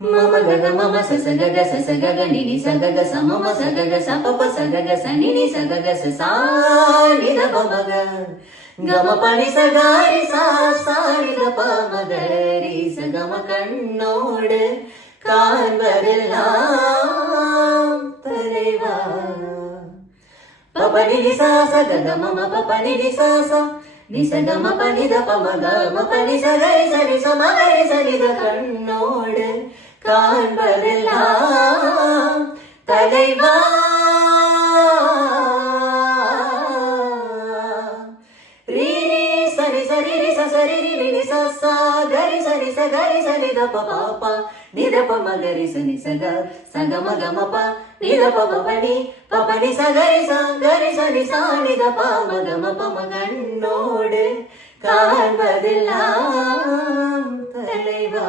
மம கக மம சசகக சசகக நினி சகக சமம சகக சபப சகக சனினி சகக சசானித பமக கம பனி சகாரி சானித பமகரி சகம கண்ணோடு காண்பதெல்லாம் தலைவா பபனி நிசாச கக மம பபனி நிசாச நிசகம பனித பமகம பனி சகரி சரி சமகரி சரித கண்ணோடு காண்பதெல்லாம் தலைவா ரீரி சரி சரி ரி சரி ரி சசா கரி சரி சகரி சரி த பப நித பமகரி சனி சக சகம கமப நித பபனி பபனி சகரி சங்கரி சனி சானி த பமகம பமகண்ணோடு காண்பதெல்லாம் தலைவா